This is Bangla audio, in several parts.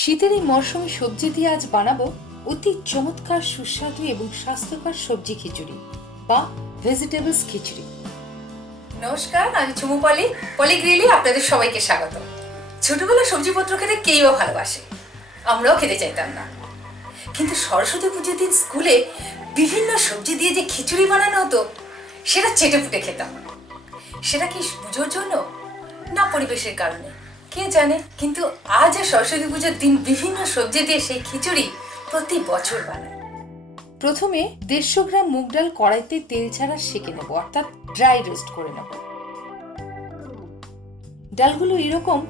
শীতের এই মরশুমে সবজি দিয়ে আজ বানাবো অতি চমৎকার সুস্বাদু এবং স্বাস্থ্যকর সবজি খিচুড়ি বা ভেজিটেবলস খিচুড়ি। নমস্কার, আমি ঝুমু পলি, পলিগ্রিলে আপনাদের সবাইকে স্বাগত। ছোটবেলা সবজিপত্র খেতে কেই বা ভালোবাসে, আমরাও খেতে চাইতাম না, কিন্তু সরস্বতী পুজোর দিন স্কুলে বিভিন্ন সবজি দিয়ে যে খিচুড়ি বানানো হতো সেটা চেটে ফুটে খেতাম। সেটা কি পুজোর জন্য না পরিবেশের কারণে কে জানে, কিন্তু আজ সরস্বতী পুজোর দিন বিভিন্ন সবজি দিয়ে সেই খিচুড়ি প্রতি বছর বানায়। প্রথমে 150 গ্রাম মুগ ডাল কড়াইতে তেল ছাড়া সেঁকে নেব, অর্থাৎ ড্রাই রোস্ট করে নেব। ডালগুলো এরকম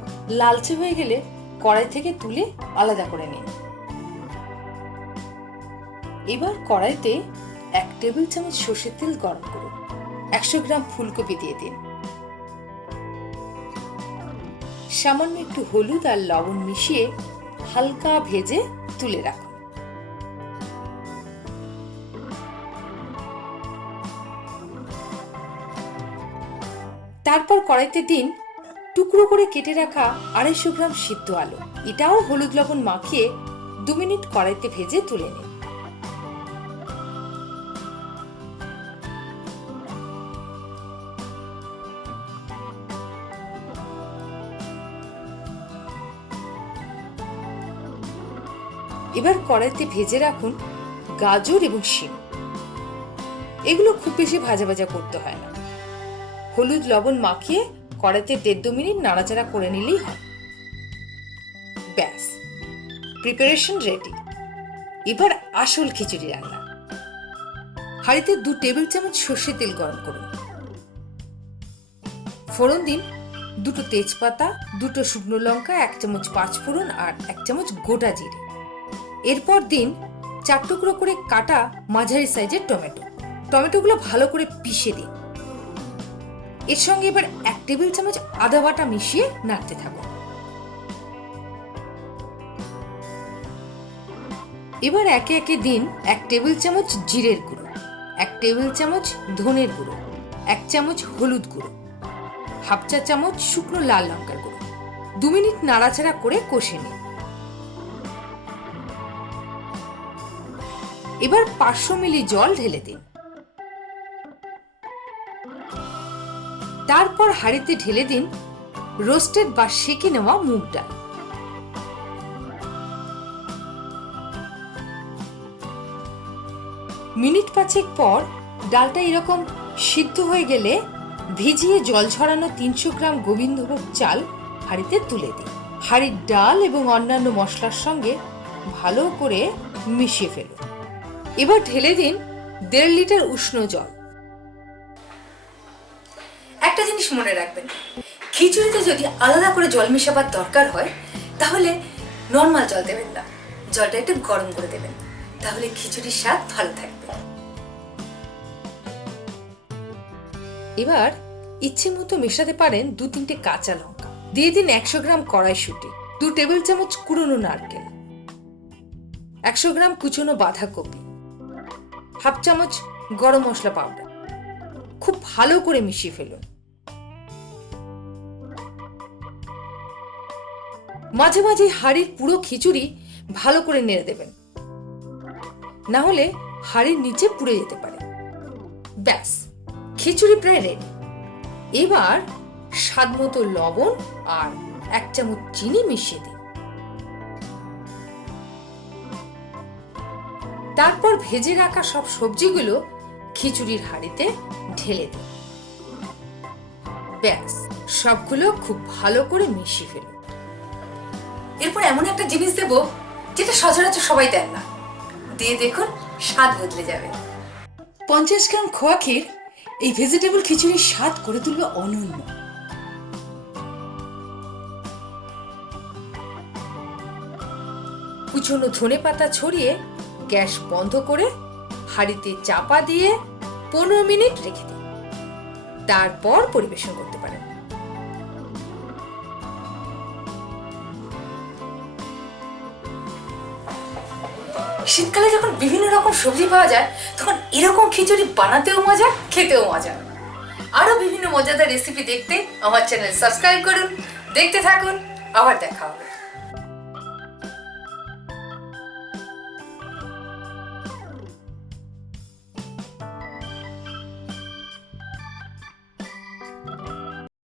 লালচে হয়ে গেলে কড়াই থেকে তুলে আলাদা করে নিন। এবার কড়াইতে 1 টেবিল চামচ সর্ষের তেল গরম করুন। 100 গ্রাম ফুলকপি দিয়ে দিন। সামান্য একটু হলুদ আর লবণ মিশিয়ে হালকা ভেজে তুলে রাখুন। তারপর কড়াইতে দিন টুকরো করে কেটে রাখা 250 গ্রাম সিদ্ধ আলু। এটাও হলুদ লবণ মাখিয়ে 2 মিনিট কড়াইতে ভেজে তুলে নিন। এবার কড়াইতে ভেজে রাখুন গাজর এবং শিম। এগুলো খুব বেশি ভাজা ভাজা করতে হয় না। হলুদ লবণ মাখিয়ে কড়াইতে 1.5 মিনিট নাড়াচাড়া করে নিলেই হয়। ব্যাস, প্রিপারেশন রেডি। এবার আসল খিচুড়ি রান্না। হাঁড়িতে 2 টেবিল চামচ সর্ষের তেল গরম করুন। ফোড়ন দিন 2টো তেজপাতা, 2টো শুকনো লঙ্কা, 1 চামচ 5 ফোড়ন আর 1 চামচ গোটা জিরে। এরপর দিন 4 টুকরো করে কাটা মাঝারি সাইজের টমেটো। টমেটোগুলো ভালো করে পিষে দিন। এর সঙ্গে এবার 1 টেবিল চামচ আদা বাটা মিশিয়ে নাড়তে থাকুন। এবার একে একে দিন 1 টেবিল চামচ জিরের গুঁড়ো, 1 টেবিল চামচ ধনের গুঁড়ো, 1 চামচ হলুদ গুঁড়ো, হাফ চা চামচ শুকনো লাল লঙ্কার গুঁড়ো। 2 মিনিট নাড়াচাড়া করে কষে নিন। এবার 500 মিলি জল ঢেলে দিন। তারপর হাঁড়িতে ঢেলে দিন রোস্টেড বা সেঁকে নেওয়া মুগ ডাল। মিনিট 5 পর ডালটা এরকম সিদ্ধ হয়ে গেলে ভিজিয়ে জল ছড়ানো 300 গ্রাম গোবিন্দভোগ চাল হাঁড়িতে তুলে দিন। হাঁড়ির ডাল এবং অন্যান্য মশলার সঙ্গে ভালো করে মিশিয়ে ফেলুন। এবার ঢেলে দিন 1.5 লিটার উষ্ণ জল। একটা জিনিস মনে রাখবেন, খিচুড়িতে যদি আলাদা করে জল মেশাবার দরকার হয় তাহলে নর্মাল জল দেবেন না, জলটা একটু গরম করে দেবেন, তাহলে খিচুড়ির স্বাদ ভালো থাকবে। এবার ইচ্ছে মতো মেশাতে পারেন 2-3টে কাঁচা লঙ্কা। দিয়ে দিন 100 গ্রাম কড়াইশুঁটি, 2 টেবিল চামচ কুড়োনো নারকেল, 100 গ্রাম কুচনো বাঁধাকপি, হাফ চামচ গরম মশলা পাউডার। খুব ভালো করে মিশিয়ে ফেলুন। মাঝে মাঝে হাঁড়ির পুরো খিচুড়ি ভালো করে নেড়ে দেবেন, না হলে হাঁড়ির নিচে পুড়ে যেতে পারে। ব্যাস, খিচুড়ি প্রায় রেডি। এবার স্বাদ মতো লবণ আর 1 চামচ চিনি মিশিয়ে দিন। তারপর ভেজে রাখা সব সবজিগুলো খিচুড়ির হাঁড়িতে ঢেলে দিন। ব্যাস, সবগুলো খুব ভালো করে মিশিয়ে ফেলুন। এরপর এমন একটা জিনিস দেব যেটা সচরাচর সবাই দেন না, দিয়ে দেখুন স্বাদ বদলে যাবে। 50 গ্রাম খোয়া ক্ষীর এই ভেজিটেবল খিচুড়ির স্বাদ করে তুলবে অনন্য। কুচনো ধনে পাতা ছড়িয়ে গ্যাস বন্ধ করে হাঁড়িতে চাপা দিয়ে 15 মিনিট রেখে দিন। তারপর পরিবেশন করতে পারেন। শীতকালে যখন বিভিন্ন রকম সবজি পাওয়া যায় তখন এরকম খিচুড়ি বানাতেও মজা, খেতেও মজা। আরো বিভিন্ন মজাদার রেসিপি দেখতে আমার চ্যানেল সাবস্ক্রাইব করুন, দেখতে থাকুন, আবার দেখা হবে।